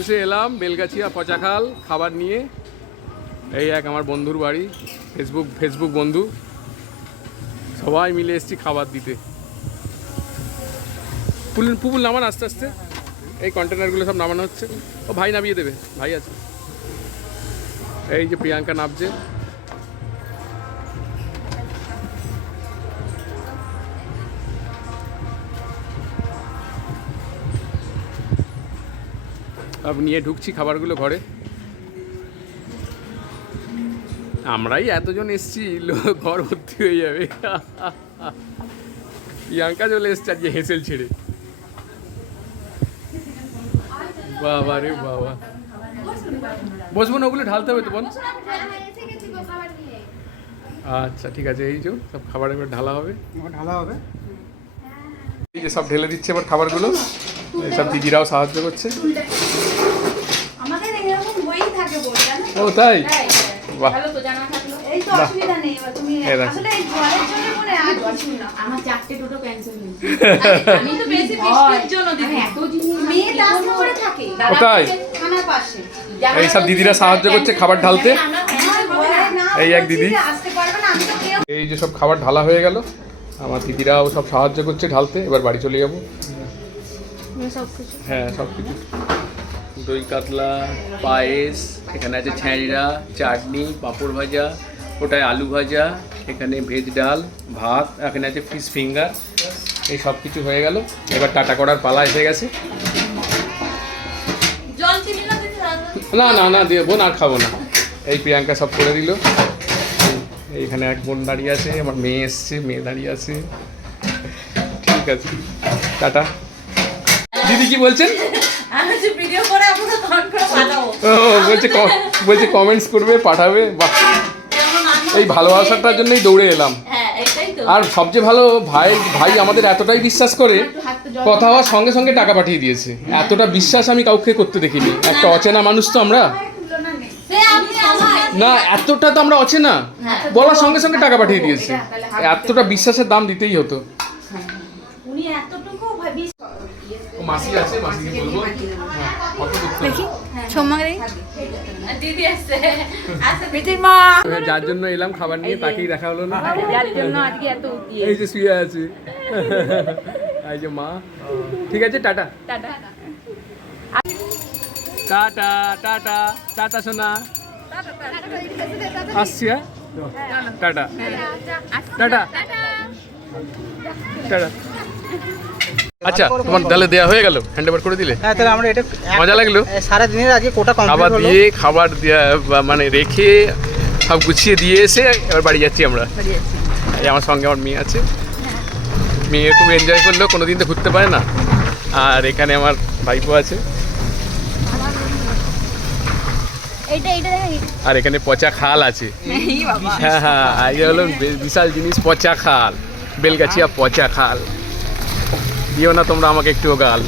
এসে এলাম বেলগাছিয়া পচাখাল খাবার নিয়ে। এই এক আমার বন্ধুর বাড়ি, ফেসবুক বন্ধু, সবাই মিলে এসেছি খাবার দিতে। পুপুল নামান আস্তে আস্তে, এই কন্টেনারগুলো সব নামানো হচ্ছে। ও ভাই নামিয়ে দেবে, ভাই আছে। এই যে প্রিয়াঙ্কা নামছে। সব নিয়ে ঢুকছি খাবারগুলো ঘরে। আমরাই এতজন এসছি, ঘর ভর্তি হয়ে যাবে। প্রিয়াঙ্কা চলে এসছে আজকে হেসেল ছেড়ে। বাবা রে বাবা, বসবো না, ওগুলো ঢালতে হবে তো বোন। আচ্ছা ঠিক আছে, এই যে সব খাবার এবার ঢালা হবে। এই যে সব ঢেলে দিচ্ছে এবার খাবারগুলো। সব দিদিরাও সাহায্য করছে। ও তাই, বাহ। এই সব দিদিরা সাহায্য করছে খাবার ঢালতে। এই এক দিদি, এই যে সব খাবার ঢালা হয়ে গেল, আমার দিদিরাও সব সাহায্য করছে ঢালতে। এবার বাড়ি চলে যাবো। হ্যাঁ সব কিছু, দই কাতলা, পায়েস, এখানে আছে ছ্যাঁচড়া, চাটনি, পাঁপড় ভাজা, ওটায় আলু ভাজা, এখানে ভেজ ডাল, ভাত, এখানে আছে ফিশ ফিঙ্গার। এই সব কিছু হয়ে গেল। এবার টাটা করার পালা এসে গেছে। না না না দিয়ে বোন আর খাবো না। এই প্রিয়াঙ্কা সব করে দিল। এইখানে এক বোন দাঁড়িয়ে আছে, আমার মেয়ে এসছে, মেয়ে দাঁড়িয়ে আছে। ঠিক আছে, টাটা। দিদি কি বলছেন? বলছে কমেন্টস করবে, পাঠাবে। বাহ, এই ভালোবাসাটার জন্যই দৌড়ে এলাম। আর সবচেয়ে ভালো, ভাই আমাদের এতটাই বিশ্বাস করে, কথা হওয়ার সঙ্গে সঙ্গে টাকা পাঠিয়ে দিয়েছে। এতটা বিশ্বাস আমি কাউকে করতে দেখিনি। একটা অচেনা মানুষ তো আমরা, না এতটা তো আমরা অচেনা, বলার সঙ্গে সঙ্গে টাকা পাঠিয়ে দিয়েছে। এতটা বিশ্বাসের দাম দিতেই হতো। মাসি আছে, মাসিকে বলবো। যার জন্য এলাম খাবার নিয়ে, তাকেই দেখা হলো না। এই যে শুয়ে আছে, এই যে মা। ঠিক আছে, tata tata tata tata tata সোনা, আসছি। হ্যাঁ টাটা টাটা টাটা। আচ্ছা, তোমার তাহলে দেওয়া হয়ে গেল, হ্যান্ড ওভার করে দিলে? হ্যাঁ, তাহলে আমরা এটা মজা লাগলো। সারা দিনের আগে কোটা খাবার দিয়ে, খাবার মানে রেখে সব গুছিয়ে দিয়ে এসে এবার বাড়ি যাচ্ছি আমরা। আমার সঙ্গে আমার মেয়ে আছে, মেয়ে খুব এনজয় করলো, কোনোদিন তো ঘুরতে পারে না। আর এখানে আমার ভাইপো আছে। আর এখানে পচা খাল আছে। হ্যাঁ হ্যাঁ, এই হলো বিশাল জিনিস, পচা খাল, বেলগাছিয়া পচা খাল। দিও না তোমরা আমাকে একটুও গাল।